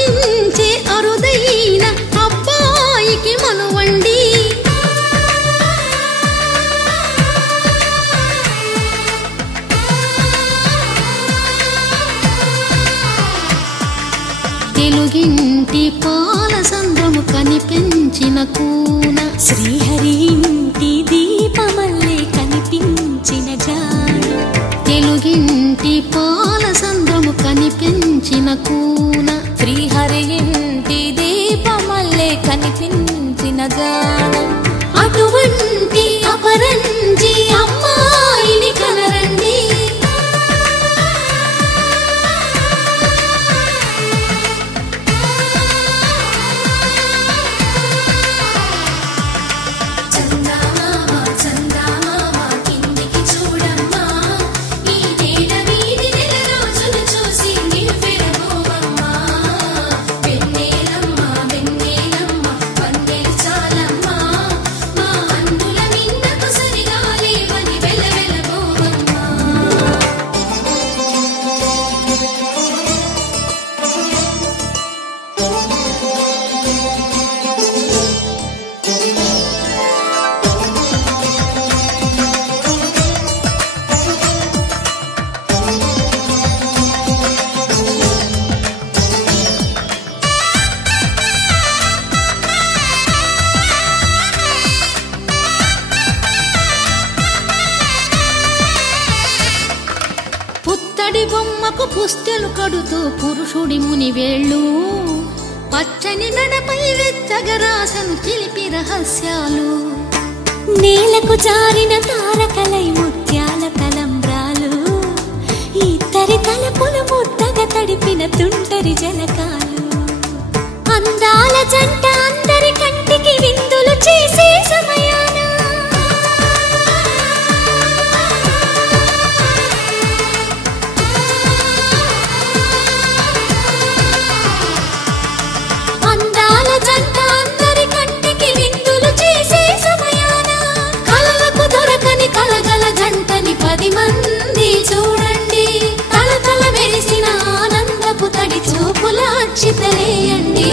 అనిపించే అరుదైన అబ్బాయికి మనువండి. తెలుగింటి పాల సంద్రము కనిపించిన కూన శ్రీహరి ఇంటి దీపమల్లే కనిపించిన జాడ. తెలుగింటి పాల సంద్రము కనిపించిన కూన శ్రీహరి ఇంటి దీపమల్లే కనిపించిన జాడ. అటువంటి అపరంజి అమ్మాయిని కనరండి. పుత్తడి బొమ్మకు పుస్తెలు కడుతూ పురుషుడి మునివేళ్ళు పచ్చని నడపై వెచ్చగరాసను చిలిపి రహస్యాలు. నేలకు జారిన తారకలై ముత్యాల తలంబ్రాలు. ఇద్దరి తలపులు ముద్దగా తడిపిన తుంటరి జలకాలు. అందాల జంట అందరి కంటికి విందులు చేసే సమయాన జంటని 10 మంది చూడండి. తల తల మెరిసిన ఆనందపు తడి చూపుల అచ్చితలేయండి.